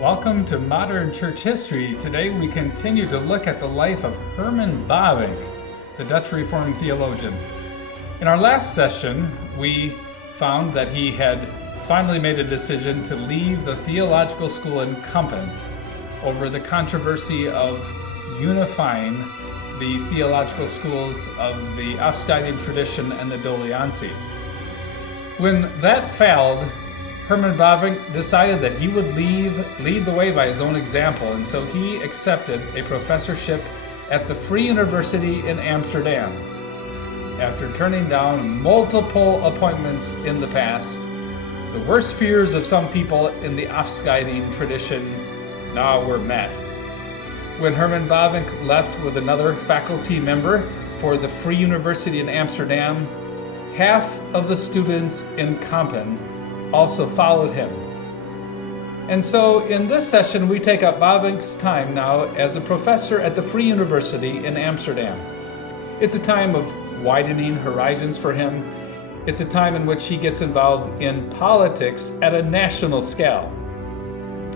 Welcome to Modern Church History. Today we continue to look at the life of Herman Bavinck, the Dutch Reformed theologian. In our last session, we found that he had finally made a decision to leave the theological school in Kampen over the controversy of unifying the theological schools of the Afscheiding tradition and the Doleantie. When that failed, Herman Bavinck decided that he would lead the way by his own example, and so he accepted a professorship at the Free University in Amsterdam. After turning down multiple appointments in the past, the worst fears of some people in the Afscheiding tradition now were met. When Herman Bavinck left with another faculty member for the Free University in Amsterdam, half of the students in Kampen also followed him. And so in this session, we take up Bavinck's time now as a professor at the Free University in Amsterdam. It's a time of widening horizons for him. It's a time in which he gets involved in politics at a national scale.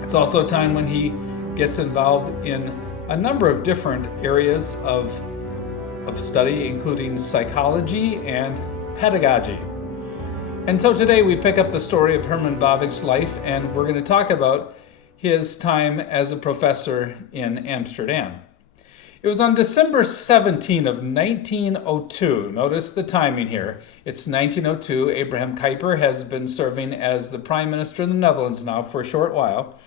It's also a time when he gets involved in a number of different areas of study, including psychology and pedagogy. And so today we pick up the story of Herman Bavinck's life, and we're going to talk about his time as a professor in Amsterdam. It was on December 17 of 1902. Notice the timing here. It's 1902. Abraham Kuyper has been serving as the Prime Minister in the Netherlands now for a short while.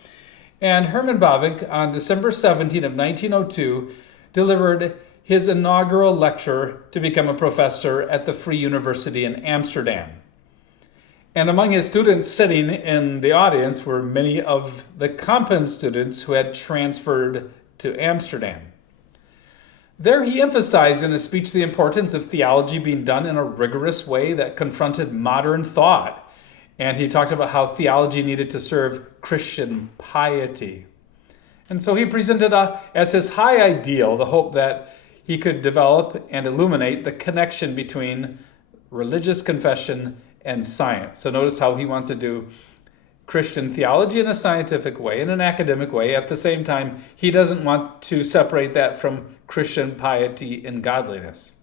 And Herman Bavinck, on December 17 of 1902, delivered his inaugural lecture to become a professor at the Free University in Amsterdam. And among his students sitting in the audience were many of the Kampen students who had transferred to Amsterdam. There he emphasized in his speech the importance of theology being done in a rigorous way that confronted modern thought. And he talked about how theology needed to serve Christian piety. And so he presented as his high ideal the hope that he could develop and illuminate the connection between religious confession and science. So notice how he wants to do Christian theology in a scientific way, in an academic way. At the same time, he doesn't want to separate that from Christian piety and godliness.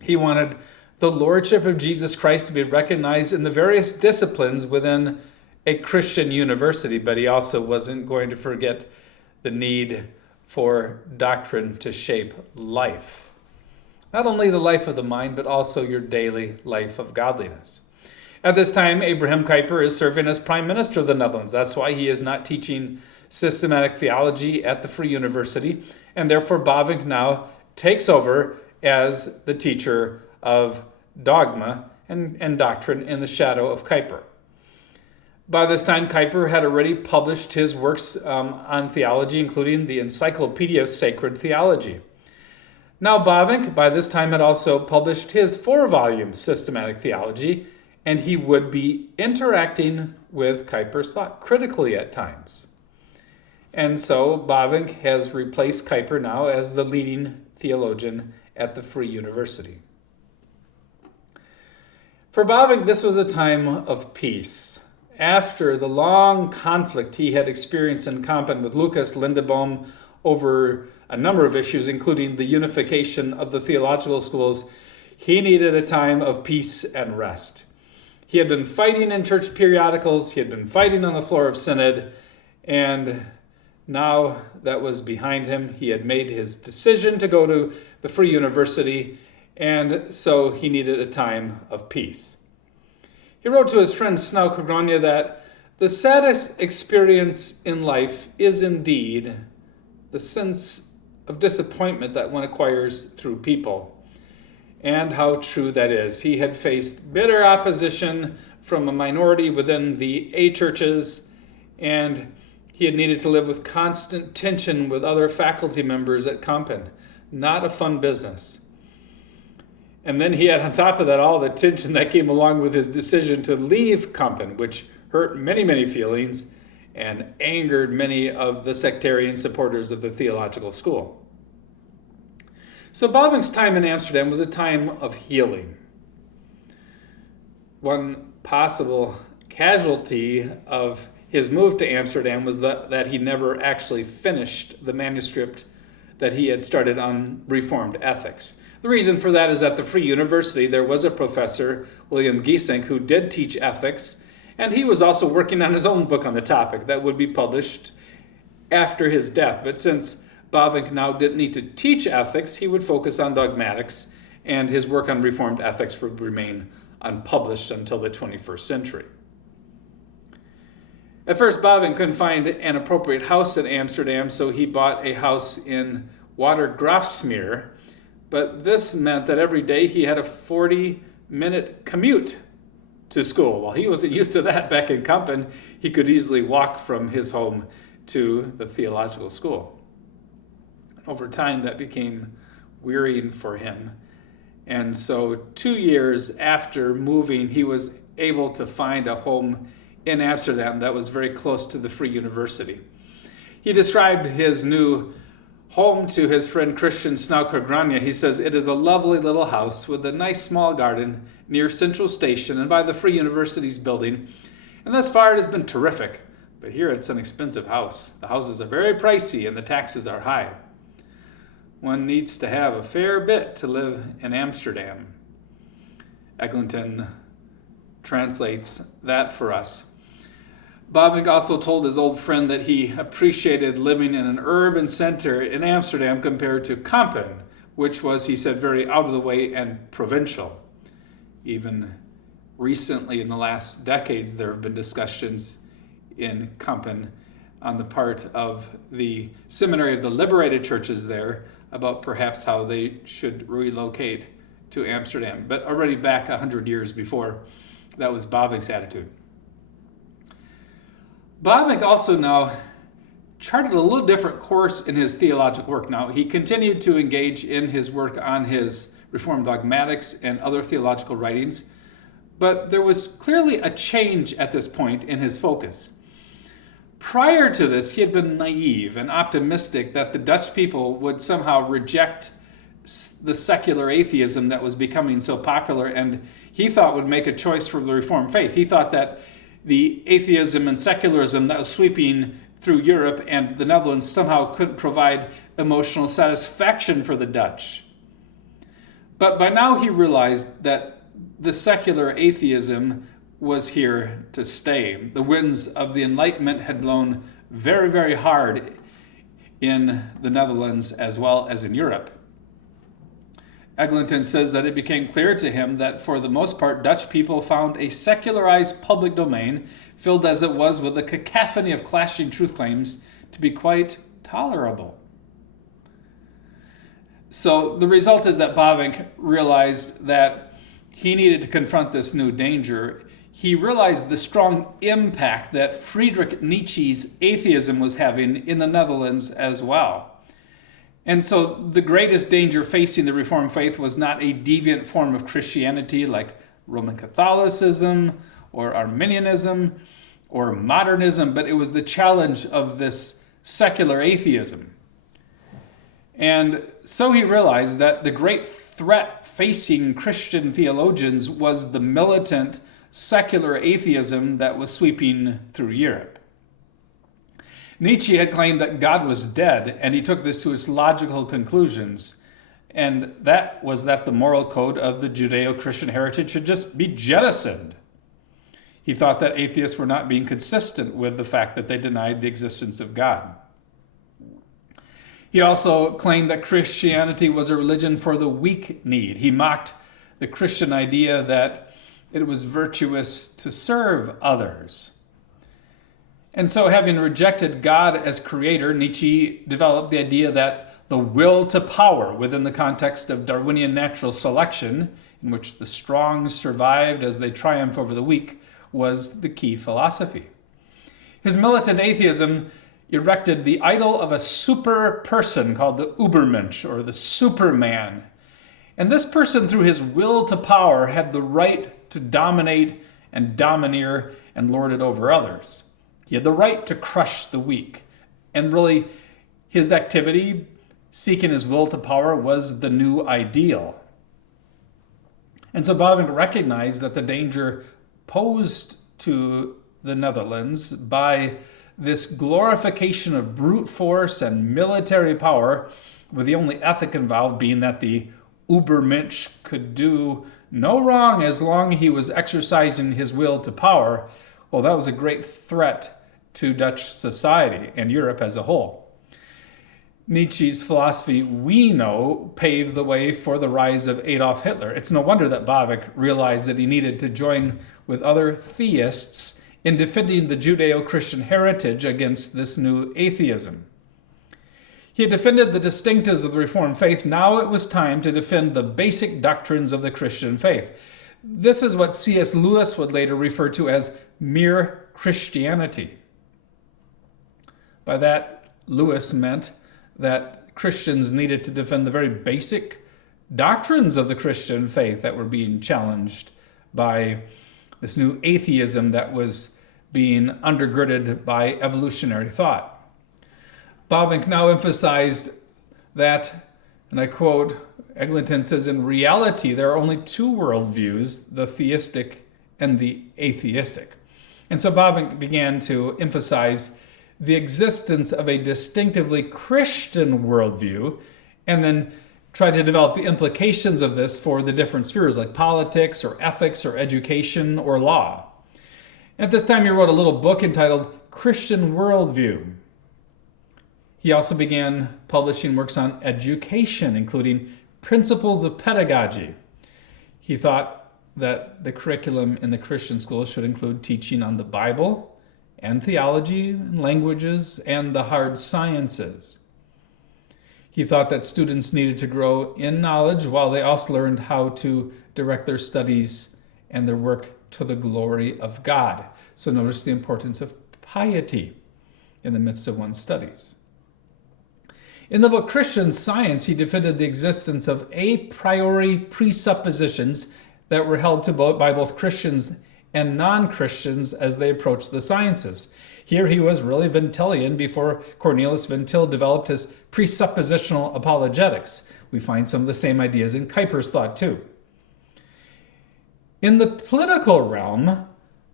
He wanted the lordship of Jesus Christ to be recognized in the various disciplines within a Christian university, but he also wasn't going to forget the need for doctrine to shape life. Not only the life of the mind, but also your daily life of godliness. At this time, Abraham Kuyper is serving as Prime Minister of the Netherlands. That's why he is not teaching systematic theology at the Free University, and therefore Bavinck now takes over as the teacher of dogma and doctrine in the shadow of Kuyper. By this time, Kuyper had already published his works on theology, including the Encyclopedia of Sacred Theology. Now, Bavinck, by this time, had also published his 4-volume systematic theology, and he would be interacting with Kuyper's thought critically at times. And so Bavinck has replaced Kuyper now as the leading theologian at the Free University. For Bavinck, this was a time of peace. After the long conflict he had experienced in Kampen with Lucas Lindeboom over a number of issues, including the unification of the theological schools, he needed a time of peace and rest. He had been fighting in church periodicals, he had been fighting on the floor of synod, and now that was behind him. He had made his decision to go to the Free University, and so he needed a time of peace. He wrote to his friend Snauke Grogne that the saddest experience in life is indeed the sense of disappointment that one acquires through people. And how true that is. He had faced bitter opposition from a minority within the A churches, and he had needed to live with constant tension with other faculty members at Kampen. Not a fun business. And then he had on top of that all the tension that came along with his decision to leave Kampen, which hurt many, many feelings and angered many of the sectarian supporters of the theological school. So Bavinck's time in Amsterdam was a time of healing. One possible casualty of his move to Amsterdam was that he never actually finished the manuscript that he had started on Reformed ethics. The reason for that is at the Free University, there was a professor, William Giesink, who did teach ethics, and he was also working on his own book on the topic that would be published after his death. But since Bavinck now didn't need to teach ethics, he would focus on dogmatics, and his work on Reformed ethics would remain unpublished until the 21st century. At first, Bavinck couldn't find an appropriate house in Amsterdam, so he bought a house in Watergraafsmeer, but this meant that every day he had a 40-minute commute to school. While he wasn't used to that back in Kampen, he could easily walk from his home to the theological school. Over time, that became wearying for him. And so 2 years after moving, he was able to find a home in Amsterdam that was very close to the Free University. He described his new home to his friend Christian Snauker-Granja. He says, "It is a lovely little house with a nice small garden near Central Station and by the Free University's building. And thus far it has been terrific. But here it's an expensive house. The houses are very pricey and the taxes are high. One needs to have a fair bit to live in Amsterdam." Eglinton translates that for us. Bavinck also told his old friend that he appreciated living in an urban center in Amsterdam compared to Kampen, which was, he said, very out of the way and provincial. Even recently, in the last decades, there have been discussions in Kampen on the part of the seminary of the liberated churches there about perhaps how they should relocate to Amsterdam. But already back 100 years before, that was Bavinck's attitude. Bavinck also now charted a little different course in his theological work. Now, he continued to engage in his work on his Reformed Dogmatics and other theological writings, but there was clearly a change at this point in his focus. Prior to this, he had been naive and optimistic that the Dutch people would somehow reject the secular atheism that was becoming so popular and he thought would make a choice for the Reformed faith. He thought that the atheism and secularism that was sweeping through Europe and the Netherlands somehow couldn't provide emotional satisfaction for the Dutch. But by now he realized that the secular atheism was here to stay. The winds of the Enlightenment had blown very, very hard in the Netherlands as well as in Europe. Eglinton says that it became clear to him that for the most part, Dutch people found a secularized public domain, filled as it was with a cacophony of clashing truth claims, to be quite tolerable. So the result is that Bavinck realized that he needed to confront this new danger. He realized the strong impact that Friedrich Nietzsche's atheism was having in the Netherlands as well. And so the greatest danger facing the Reformed faith was not a deviant form of Christianity like Roman Catholicism or Arminianism or modernism, but it was the challenge of this secular atheism. And so he realized that the great threat facing Christian theologians was the militant secular atheism that was sweeping through Europe. Nietzsche had claimed that God was dead, and he took this to its logical conclusions, and that was that the moral code of the Judeo-Christian heritage should just be jettisoned. He thought that atheists were not being consistent with the fact that they denied the existence of God. He also claimed that Christianity was a religion for the weak-kneed. He mocked the Christian idea that it was virtuous to serve others. And so, having rejected God as creator, Nietzsche developed the idea that the will to power within the context of Darwinian natural selection, in which the strong survived as they triumph over the weak, was the key philosophy. His militant atheism erected the idol of a super person called the Übermensch, or the Superman. And this person, through his will to power, had the right to dominate and domineer and lord it over others. He had the right to crush the weak. And really, his activity, seeking his will to power, was the new ideal. And so Bavinck recognized that the danger posed to the Netherlands by this glorification of brute force and military power, with the only ethic involved being that the Ubermensch could do no wrong as long as he was exercising his will to power, well, that was a great threat to Dutch society and Europe as a whole. Nietzsche's philosophy, we know, paved the way for the rise of Adolf Hitler. It's no wonder that Bavinck realized that he needed to join with other theists in defending the Judeo-Christian heritage against this new atheism. He had defended the distinctives of the Reformed faith. Now it was time to defend the basic doctrines of the Christian faith. This is what C.S. Lewis would later refer to as mere Christianity. By that, Lewis meant that Christians needed to defend the very basic doctrines of the Christian faith that were being challenged by this new atheism that was being undergirded by evolutionary thought. Bavinck now emphasized that, and I quote, Eglinton says, in reality, there are only two worldviews, the theistic and the atheistic. And so Bavinck began to emphasize the existence of a distinctively Christian worldview, and then try to develop the implications of this for the different spheres like politics or ethics or education or law. At this time, he wrote a little book entitled Christian Worldview. He also began publishing works on education, including Principles of Pedagogy. He thought that the curriculum in the Christian schools should include teaching on the Bible and theology and languages and the hard sciences. He thought that students needed to grow in knowledge while they also learned how to direct their studies and their work to the glory of God. So notice the importance of piety in the midst of one's studies. In the book Christian Science, he defended the existence of a priori presuppositions that were held to by both Christians and non-Christians as they approached the sciences. Here he was really Ventilian before Cornelius Van Til developed his presuppositional apologetics. We find some of the same ideas in Kuyper's thought too. In the political realm,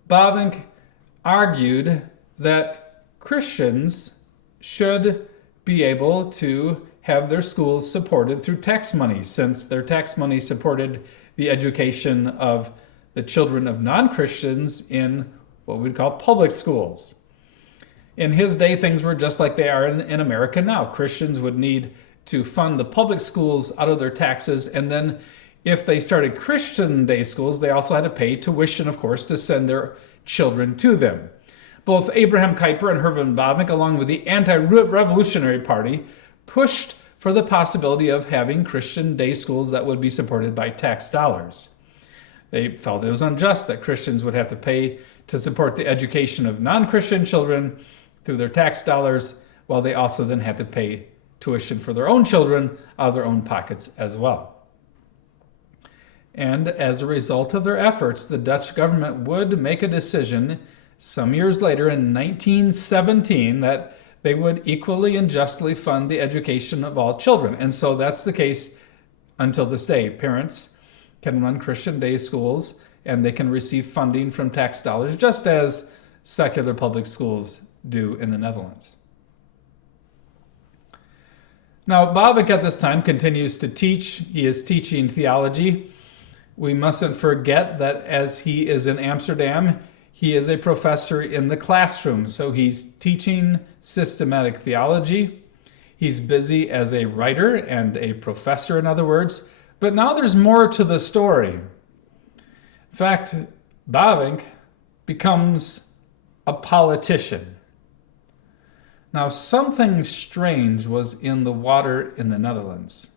Bavinck argued that Christians should be able to have their schools supported through tax money, since their tax money supported the education of the children of non-Christians in what we'd call public schools. In his day, things were just like they are in America now. Christians would need to fund the public schools out of their taxes, and then if they started Christian day schools, they also had to pay tuition, of course, to send their children to them. Both Abraham Kuyper and Herman Bavinck, along with the Antirevolutionary Party, pushed for the possibility of having Christian day schools that would be supported by tax dollars. They felt it was unjust that Christians would have to pay to support the education of non-Christian children through their tax dollars, while they also then had to pay tuition for their own children out of their own pockets as well. And as a result of their efforts, the Dutch government would make a decision some years later in 1917 that they would equally and justly fund the education of all children. And so that's the case until this day. Parents can run Christian day schools and they can receive funding from tax dollars just as secular public schools do in the Netherlands. Now, Bavinck at this time continues to teach. He is teaching theology. We mustn't forget that as he is in Amsterdam, he is a professor in the classroom. So he's teaching systematic theology. He's busy as a writer and a professor, in other words. But now there's more to the story. In fact, Bavinck becomes a politician. Now, something strange was in the water in the Netherlands.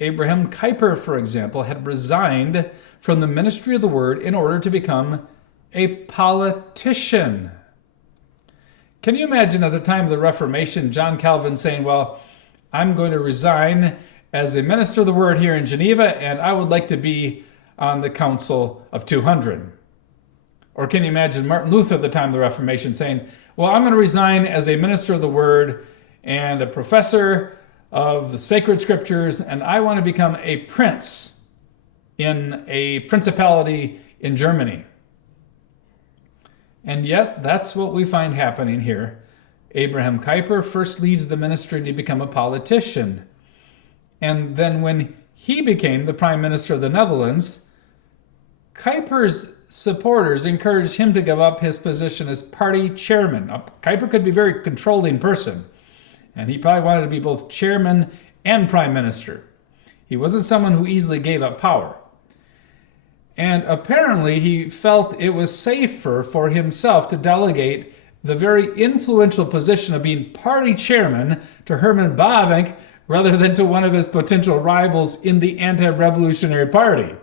Abraham Kuyper, for example, had resigned from the ministry of the word in order to become a politician. Can you imagine at the time of the Reformation, John Calvin saying, well, I'm going to resign as a minister of the word here in Geneva, and I would like to be on the Council of 200. Or can you imagine Martin Luther at the time of the Reformation saying, well, I'm going to resign as a minister of the word and a professor of the sacred scriptures, and I want to become a prince in a principality in Germany. And yet, that's what we find happening here. Abraham Kuyper first leaves the ministry to become a politician. And then when he became the Prime Minister of the Netherlands, Kuyper's supporters encouraged him to give up his position as party chairman. Now, Kuyper could be a very controlling person, and he probably wanted to be both chairman and prime minister. He wasn't someone who easily gave up power. And apparently he felt it was safer for himself to delegate the very influential position of being party chairman to Herman Bavinck rather than to one of his potential rivals in the Antirevolutionary Party.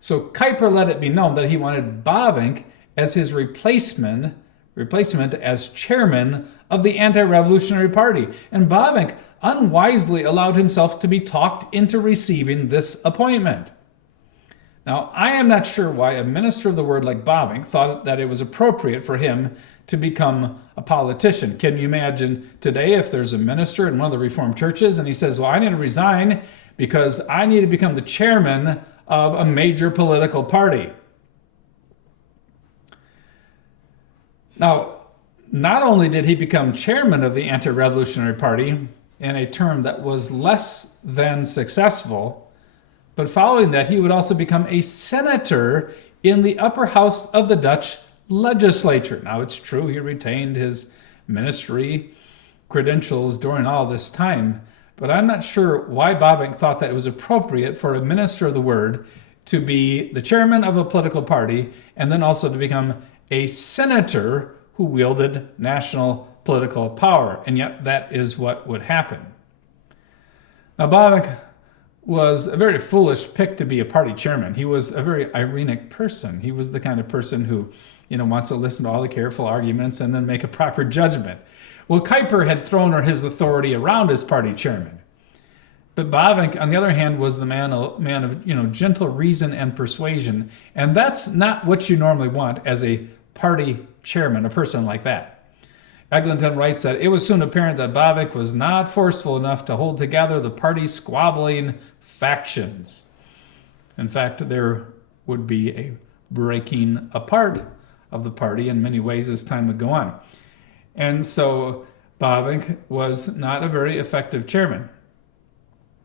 So Kuyper let it be known that he wanted Bavinck as his replacement as chairman of the Anti-Revolutionary Party. And Bavinck unwisely allowed himself to be talked into receiving this appointment. Now, I am not sure why a minister of the word like Bavinck thought that it was appropriate for him to become a politician. Can you imagine today if there's a minister in one of the Reformed churches and he says, well, I need to resign because I need to become the chairman of a major political party. Now, not only did he become chairman of the Anti-Revolutionary Party in a term that was less than successful, but following that, he would also become a senator in the upper house of the Dutch legislature. Now, it's true he retained his ministry credentials during all this time, but I'm not sure why Bavinck thought that it was appropriate for a minister of the word to be the chairman of a political party and then also to become a senator who wielded national political power. And yet that is what would happen. Now, Bavinck was a very foolish pick to be a party chairman. He was a very ironic person. He was the kind of person who, wants to listen to all the careful arguments and then make a proper judgment. Well, Kuyper had thrown his authority around as party chairman. But Bavinck, on the other hand, was the man of gentle reason and persuasion. And that's not what you normally want as a party chairman, a person like that. Eglinton writes that it was soon apparent that Bavinck was not forceful enough to hold together the party's squabbling factions. In fact, there would be a breaking apart of the party in many ways as time would go on. And so Bavinck was not a very effective chairman.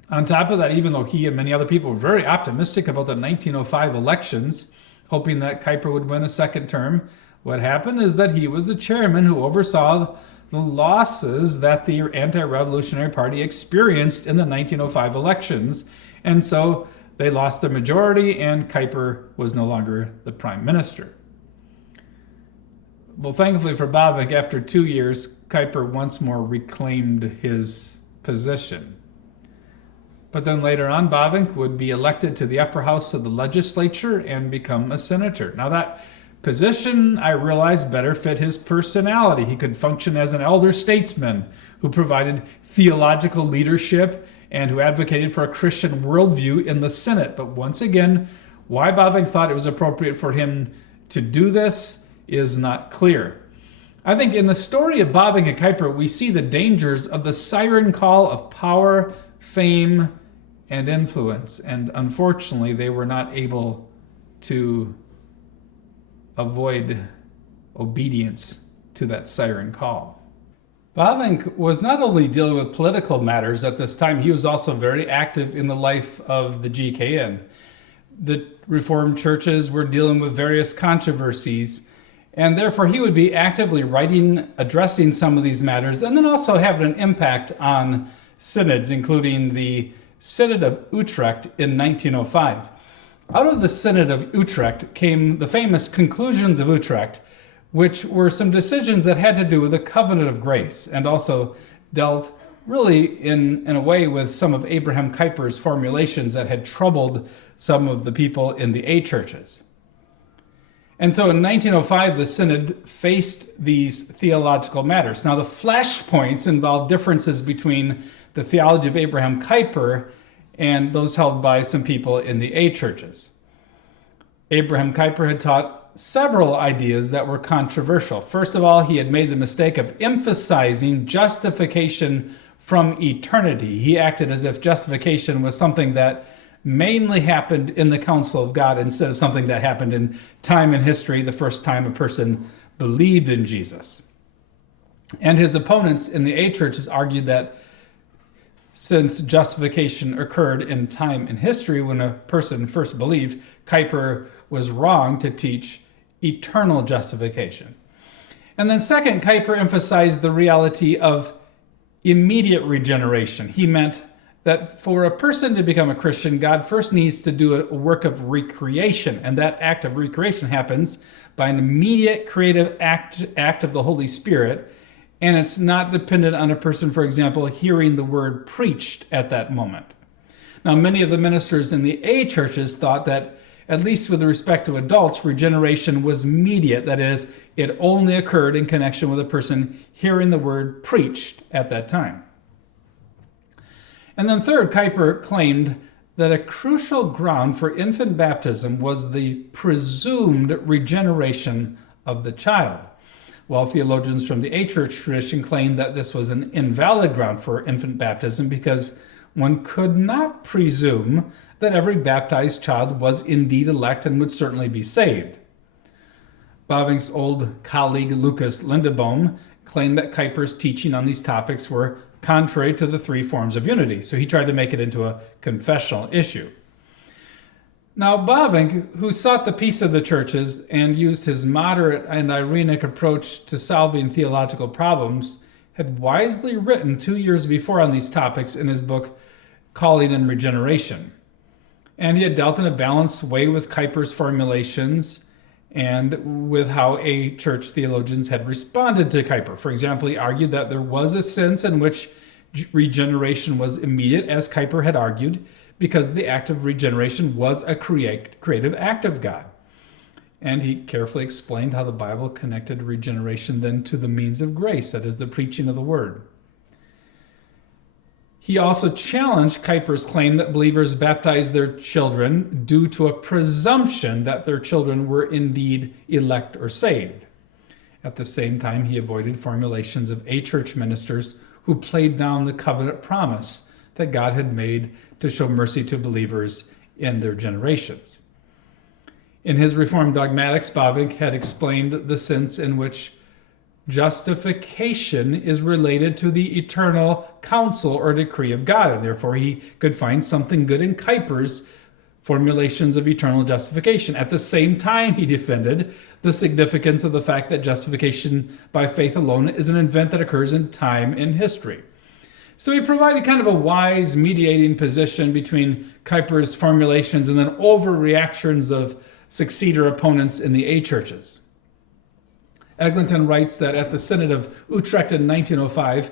On top of that, even though he and many other people were very optimistic about the 1905 elections, hoping that Kuyper would win a second term, what happened is that he was the chairman who oversaw the losses that the Anti-Revolutionary Party experienced in the 1905 elections. And so they lost their majority and Kuyper was no longer the prime minister. Well, thankfully for Bavinck, after 2 years, Kuyper once more reclaimed his position. But then later on, Bavinck would be elected to the upper house of the legislature and become a senator. Now that position, I realized, better fit his personality. He could function as an elder statesman who provided theological leadership and who advocated for a Christian worldview in the Senate. But once again, why Bavinck thought it was appropriate for him to do this is not clear. I think in the story of Bavinck and Kuyper, we see the dangers of the siren call of power, fame, and influence. And unfortunately, they were not able to avoid obedience to that siren call. Bavinck was not only dealing with political matters at this time, he was also very active in the life of the GKN. The Reformed churches were dealing with various controversies, and therefore he would be actively writing, addressing some of these matters, and then also having an impact on synods, including the Synod of Utrecht in 1905. Out of the Synod of Utrecht came the famous Conclusions of Utrecht, which were some decisions that had to do with the covenant of grace and also dealt really in a way with some of Abraham Kuyper's formulations that had troubled some of the people in the A churches. And so in 1905, the Synod faced these theological matters. Now, the flashpoints involved differences between the theology of Abraham Kuyper and those held by some people in the A churches. Abraham Kuyper had taught several ideas that were controversial. First of all, he had made the mistake of emphasizing justification from eternity. He acted as if justification was something that mainly happened in the counsel of God instead of something that happened in time and history, the first time a person believed in Jesus. And his opponents in the A churches argued that since justification occurred in time and history when a person first believed, Kuyper was wrong to teach eternal justification. And then second, Kuyper emphasized the reality of immediate regeneration. He meant that for a person to become a Christian, God first needs to do a work of recreation, and that act of recreation happens by an immediate creative act of the Holy Spirit, and it's not dependent on a person, for example, hearing the word preached at that moment. Now, many of the ministers in the A churches thought that, at least with respect to adults, regeneration was immediate. That is, it only occurred in connection with a person hearing the word preached at that time. And then third, Kuyper claimed that a crucial ground for infant baptism was the presumed regeneration of the child, while theologians from the A church tradition claimed that this was an invalid ground for infant baptism because one could not presume that every baptized child was indeed elect and would certainly be saved. Bavinck's old colleague Lucas Lindebaum claimed that Kuyper's teaching on these topics were contrary to the three forms of unity, so he tried to make it into a confessional issue. Now, Bavinck, who sought the peace of the churches and used his moderate and ironic approach to solving theological problems, had wisely written 2 years before on these topics in his book, Calling and Regeneration. And he had dealt in a balanced way with Kuyper's formulations and with how A church theologians had responded to Kuyper. For example, he argued that there was a sense in which regeneration was immediate, as Kuyper had argued, because the act of regeneration was a creative act of God. And he carefully explained how the Bible connected regeneration then to the means of grace, that is, the preaching of the word. He also challenged Kuyper's claim that believers baptized their children due to a presumption that their children were indeed elect or saved. At the same time, he avoided formulations of A church ministers who played down the covenant promise that God had made to show mercy to believers in their generations. In his Reformed Dogmatics, Bavinck had explained the sense in which justification is related to the eternal counsel or decree of God, and therefore he could find something good in Kuyper's formulations of eternal justification. At the same time, he defended the significance of the fact that justification by faith alone is an event that occurs in time and history. So he provided kind of a wise mediating position between Kuyper's formulations and then overreactions of successor opponents in the A churches. Eglinton writes that at the Synod of Utrecht in 1905,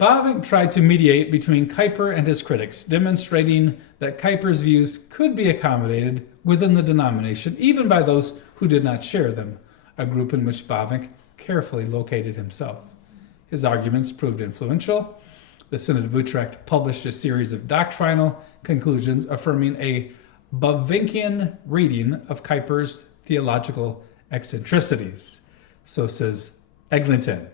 Bavinck tried to mediate between Kuyper and his critics, demonstrating that Kuyper's views could be accommodated within the denomination, even by those who did not share them, a group in which Bavinck carefully located himself. His arguments proved influential. The Synod of Utrecht published a series of doctrinal conclusions affirming a Bavinckian reading of Kuyper's theological eccentricities. So says Eglinton.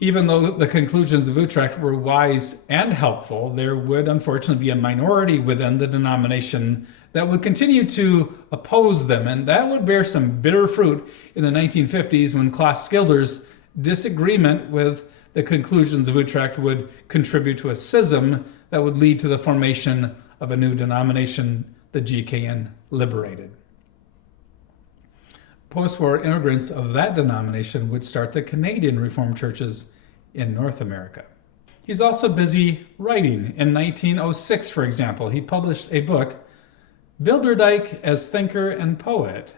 Even though the conclusions of Utrecht were wise and helpful, there would unfortunately be a minority within the denomination that would continue to oppose them, and that would bear some bitter fruit in the 1950s when Klaas Schilder's disagreement with the conclusions of Utrecht would contribute to a schism that would lead to the formation of a new denomination, the GKN Liberated. Post-war immigrants of that denomination would start the Canadian Reformed churches in North America. He's also busy writing. In 1906, for example, he published a book, Bilderdijk as Thinker and Poet,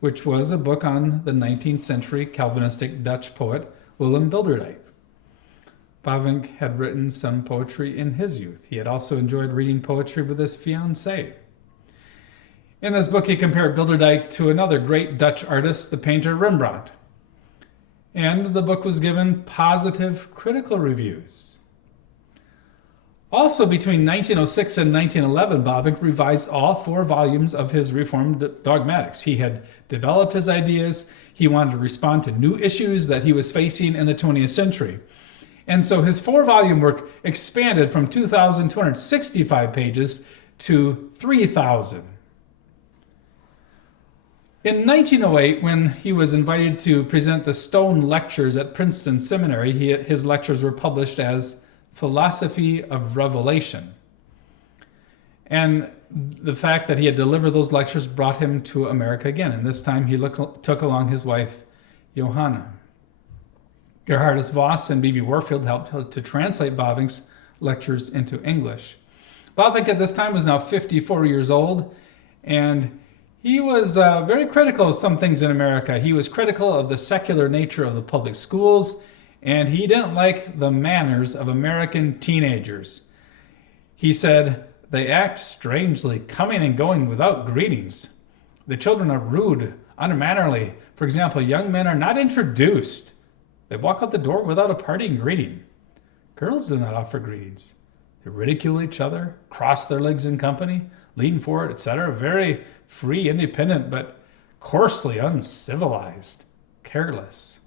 which was a book on the 19th century Calvinistic Dutch poet Willem Bilderdijk. Bavinck had written some poetry in his youth. He had also enjoyed reading poetry with his fiancée. In this book, he compared Bilderdijk to another great Dutch artist, the painter Rembrandt. And the book was given positive critical reviews. Also, between 1906 and 1911, Bavinck revised all 4 volumes of his Reformed Dogmatics. He had developed his ideas. He wanted to respond to new issues that he was facing in the 20th century. And so his 4-volume work expanded from 2,265 pages to 3,000. In 1908, when he was invited to present the Stone Lectures at Princeton Seminary, his lectures were published as Philosophy of Revelation. And the fact that he had delivered those lectures brought him to America again, and this time he took along his wife, Johanna. Gerhardus Voss and B.B. Warfield helped to translate Bavinck's lectures into English. Bavinck at this time was now 54 years old, and he was very critical of some things in America. He was critical of the secular nature of the public schools, and he didn't like the manners of American teenagers. He said, "They act strangely, coming and going without greetings. The children are rude, unmannerly. For example, young men are not introduced. They walk out the door without a parting greeting. Girls do not offer greetings. They ridicule each other, cross their legs in company, lean forward, etc. Very free, independent, but coarsely uncivilized, careless."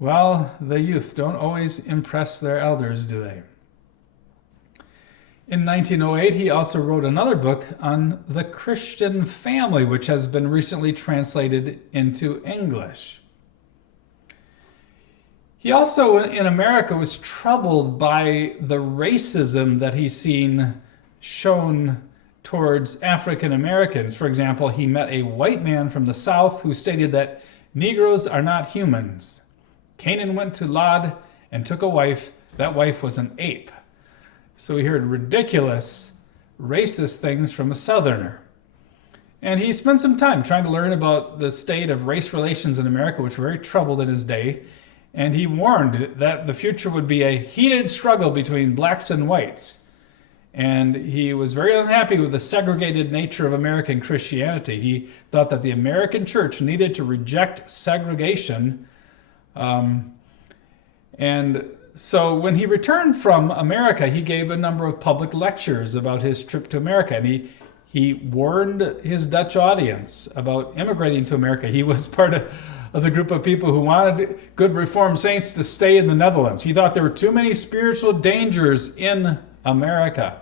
Well, the youth don't always impress their elders, do they? In 1908, he also wrote another book on the Christian family, which has been recently translated into English. He also, in America, was troubled by the racism that he's seen shown towards African Americans. For example, he met a white man from the South who stated that Negroes are not humans. Canaan went to Lod and took a wife. That wife was an ape. So he heard ridiculous, racist things from a Southerner. And he spent some time trying to learn about the state of race relations in America, which were very troubled in his day. And he warned that the future would be a heated struggle between blacks and whites. And he was very unhappy with the segregated nature of American Christianity. He thought that the American church needed to reject segregation. And so when he returned from America, he gave a number of public lectures about his trip to America. And he warned his Dutch audience about immigrating to America. He was part of the group of people who wanted good Reformed saints to stay in the Netherlands. He thought there were too many spiritual dangers in America.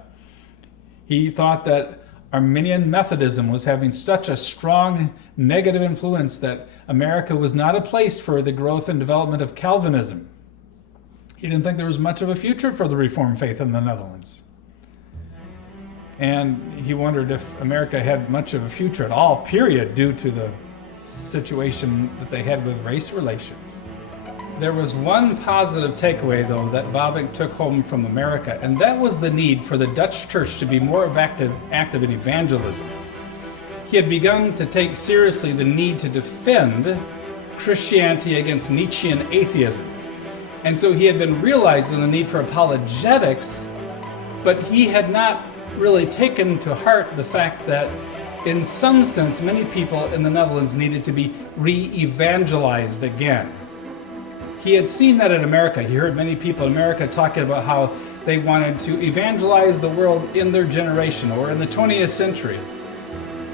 He thought that Arminian Methodism was having such a strong negative influence that America was not a place for the growth and development of Calvinism. He didn't think there was much of a future for the Reformed faith in the Netherlands. And he wondered if America had much of a future at all, period, due to the situation that they had with race relations. There was one positive takeaway, though, that Bavinck took home from America, and that was the need for the Dutch church to be more active in evangelism. He had begun to take seriously the need to defend Christianity against Nietzschean atheism. And so he had been realizing the need for apologetics, but he had not really taken to heart the fact that in some sense, many people in the Netherlands needed to be re-evangelized again. He had seen that in America. He heard many people in America talking about how they wanted to evangelize the world in their generation or in the 20th century.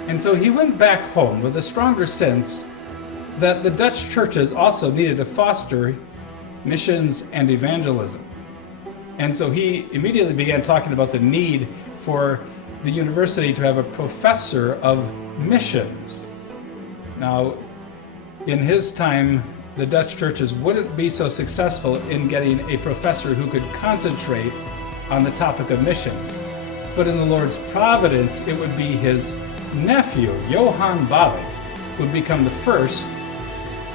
And so he went back home with a stronger sense that the Dutch churches also needed to foster missions and evangelism. And so he immediately began talking about the need for the university to have a professor of missions. Now, in his time, the Dutch churches wouldn't be so successful in getting a professor who could concentrate on the topic of missions. But in the Lord's providence, it would be his nephew, Johann Bavinck, who would become the first,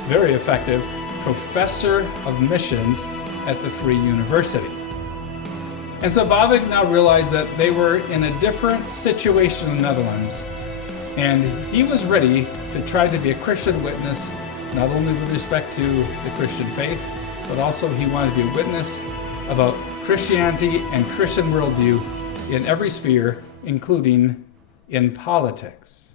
very effective, professor of missions at the Free University. And so Bavinck now realized that they were in a different situation in the Netherlands, and he was ready to try to be a Christian witness, not only with respect to the Christian faith, but also he wanted to be a witness about Christianity and Christian worldview in every sphere, including in politics.